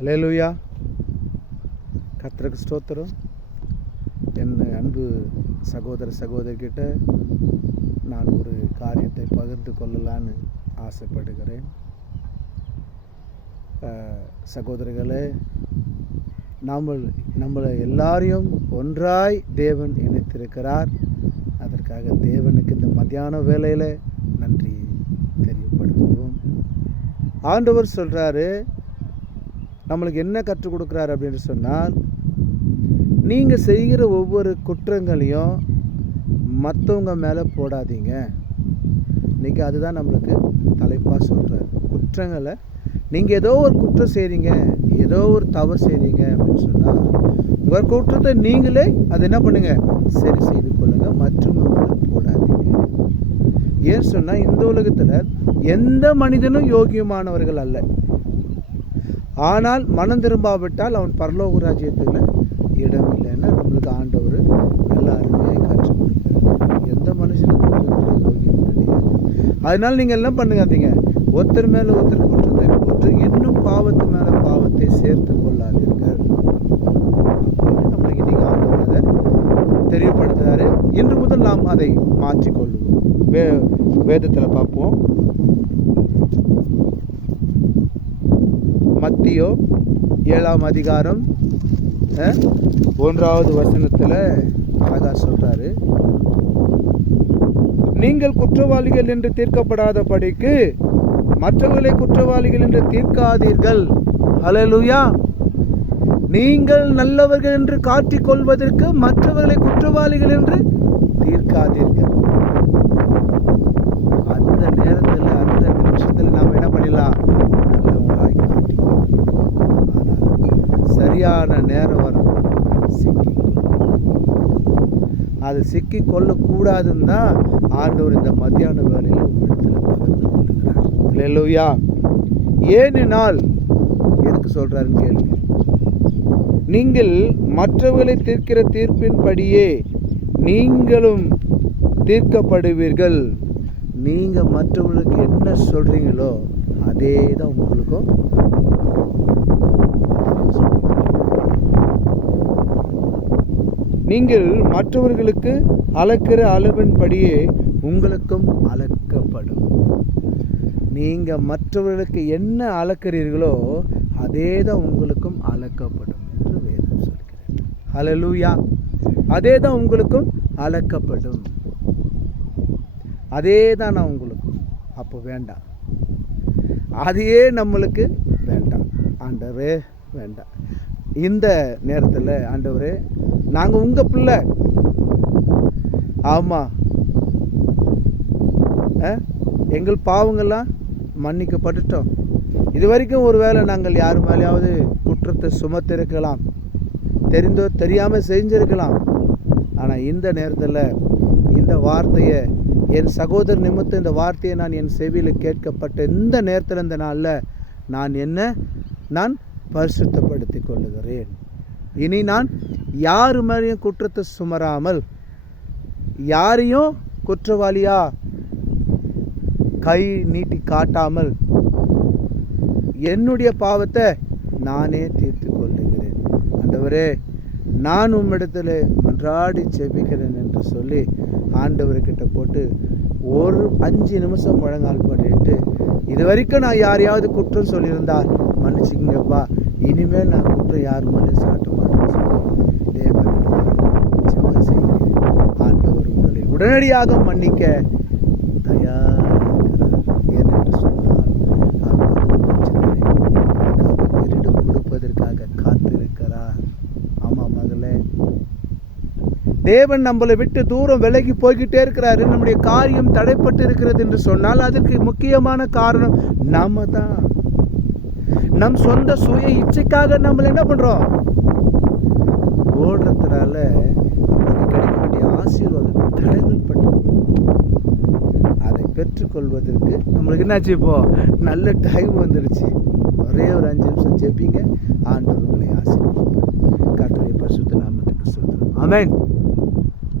அல்லேலூயா. கர்த்தருக்கு ஸ்தோத்திரம். என் அன்பு சகோதர சகோதரிகிட்ட நான் ஒரு காரியத்தை பகிர்ந்து கொள்ளலான்னு ஆசைப்படுகிறேன். சகோதரர்களே, நம்மளை எல்லாரையும் ஒன்றாய் தேவன் இணைத்திருக்கிறார். அதற்காக தேவனுக்கு இந்த மத்தியான வேளையில் நன்றி தெரியப்படுத்துவோம். ஆண்டவர் சொல்கிறாரு, நம்மளுக்கு என்ன கற்றுக் கொடுக்குறாரு அப்படின்னு சொன்னால், நீங்கள் செய்கிற ஒவ்வொரு குற்றங்களையும் மற்றவங்க மேலே போடாதீங்க. இன்றைக்கி அதுதான் நம்மளுக்கு தலைப்பாக சொல்கிறார். குற்றங்களை நீங்கள் ஏதோ ஒரு குற்றம் செய்கிறீங்க, ஏதோ ஒரு தவறு செய்கிறீங்க அப்படின்னு சொன்னால், உங்கள் குற்றத்தை நீங்களே அது என்ன பண்ணுங்கள், சரி செய்து கொள்ளுங்கள், மற்றவங்க மேலே போடாதீங்க. ஏன்னு சொன்னால், இந்த உலகத்தில் எந்த மனிதனும் யோகியமானவர்கள் அல்ல. ஆனால் மனம் திரும்பாவிட்டால் அவன் பரலோக ராஜ்யத்தில் இடம் இல்லைன்னா நம்மளுக்கு ஆண்டவர் நல்ல அருமையாக கற்றுக் கொடுக்கிறார். எந்த மனுஷனுக்கும் யோகியம் கிடையாது. அதனால் நீங்கள் எல்லாம் பண்ணுங்காதீங்க, ஒருத்தர் மேலே ஒருத்தர் குற்றத்தை போட்டு இன்னும் பாவத்து மேலே பாவத்தை சேர்த்து கொள்ளாதீர்கள். நம்மளுக்கு இன்னைக்கு ஆண்டவர் அதை தெரியப்படுத்துகிறாரு. இன்று முதல் நாம் அதை மாற்றிக்கொள்வோம். வேதத்தில் பார்ப்போம். மத்தியோ 7ஆம் அதிகாரம் 1வது வசனத்தில் அழகா சொல்றாரு, நீங்கள் குற்றவாளிகள் என்று தீர்க்கப்படாதபடிக்கு மற்றவர்களை குற்றவாளிகள் என்று தீர்க்காதீர்கள். அல்லேலூயா. நீங்கள் நல்லவர்கள் என்று காட்டிக் கொள்வதற்கு மற்றவர்களை குற்றவாளிகள் என்று தீர்க்காதீர்கள். அந்த நேரத்தில், அந்த நிமிஷத்தில் நாம் என்ன பண்ணிடலாம், நல்லவங்களாய் காட்டிக்கொள்ளலாம். ஆனால் சரியான நேரம் வரும், அது சிக்கி கொள்ளக்கூடாதுன்னு தான் ஆண்டவர் இந்த மத்தியான வேளையில் இடத்துல பகிர்ந்து கொள்கிறார். அல்லேலூயா. ஏனென்றால் எதுக்கு சொல்றாருன்னு கேளுங்க. நீங்கள் மற்றவர்களை தீர்க்கிற தீர்ப்பின்படியே நீங்களும் தீர்க்கப்படுவீர்கள். நீங்க மற்றவர்களுக்கு என்ன சொல்றீங்களோ அதே தான் உங்களுக்கும். நீங்கள் மற்றவர்களுக்கு அளக்கிற அளவின்படியே உங்களுக்கும் அளக்கப்படும். நீங்க மற்றவர்களுக்கு என்ன அளக்கிறீர்களோ அதே தான் உங்களுக்கும் அளக்கப்படும் என்று வேதம் சொல்கிறது. ஹல்லேலூயா. அதே தான் உங்களுக்கும் அளக்கப்படும். அதே தான் நான் உங்களுக்கும். அப்போ வேண்டாம், அதையே நம்மளுக்கு வேண்டாம். ஆண்டவரே வேண்டாம். இந்த நேரத்தில் ஆண்டவரே, நாங்கள் உங்கள் பிள்ளை, ஆமாம், எங்கள் பாவங்கள்லாம் மன்னிக்கப்பட்டுட்டோம். இது வரைக்கும் ஒரு வேளை நாங்கள் யார் மேலேயாவது குற்றத்தை சுமத்திருக்கலாம், தெரிந்தோ தெரியாமல் செஞ்சிருக்கலாம். ஆனால் இந்த நேரத்தில் இந்த வார்த்தையை, என் சகோதரர் நிமித்தம் இந்த வார்த்தையை நான் என் செவியில் கேட்கப்பட்ட இந்த நேரத்தில், இந்த நாளில் நான் பரிசுத்தப்படுத்திக் கொள்ளுகிறேன். இனி நான் யார் மேலேயும் குற்றத்தை சுமராமல், யாரையும் குற்றவாளியா கை நீட்டி காட்டாமல் என்னுடைய பாவத்தை நானே தீர்த்து கொள்ளுகிறேன். ஆண்டவரே, நான் உம்மிடத்தில் மன்றாடி ஜெபிக்கிறேன் என்று சொல்லி ஆண்டவர்கிட்ட போட்டு ஒரு 5 நிமிஷம் முழங்கால் பண்ணிட்டு, இது வரைக்கும் நான் யாரையாவது குற்றம் சொல்லியிருந்தா மன்னிச்சுங்கப்பா, இனிமேல் நான் குற்றம் யார் மேலே சாட்ட மாட்டேன்னு சொல்லி தேவனிடம் செய்ய ஆண்டவர் உங்களை உடனடியாக மன்னிக்க தயார் இருக்கிறார். ஏனென்று சொன்னால் திருடு கொடுப்பதற்காக காத்திருக்கிறார். ஆமாம் மகளே, தேவன் நம்மளை விட்டு தூரம் விலகி போய்கிட்டே இருக்கிறாரு. நம்முடைய காரியம் தடைப்பட்டு இருக்கிறது என்று சொன்னால் அதற்கு முக்கியமான காரணம் நாம தான். நம் சொந்த சுய இச்சைக்காக நம்ம என்ன பண்றோம், ஓடுறதுனால நமக்கு கிடைக்க வேண்டிய ஆசீர்வாதம் தடங்கள் பட்டு அதை பெற்றுக்கொள்வதற்கு நம்மளுக்கு என்னாச்சு, இப்போ நல்ல டைம் வந்துடுச்சு. ஒரே ஒரு 5 நிமிஷம் ஜெபிங்க, ஆண்டவர் உங்களை ஆசீர்வதிப்பார். கர்த்தருடைய பரிசுத்த நாமத்துக்கு ஸ்தோத்திரம். ஆமென்.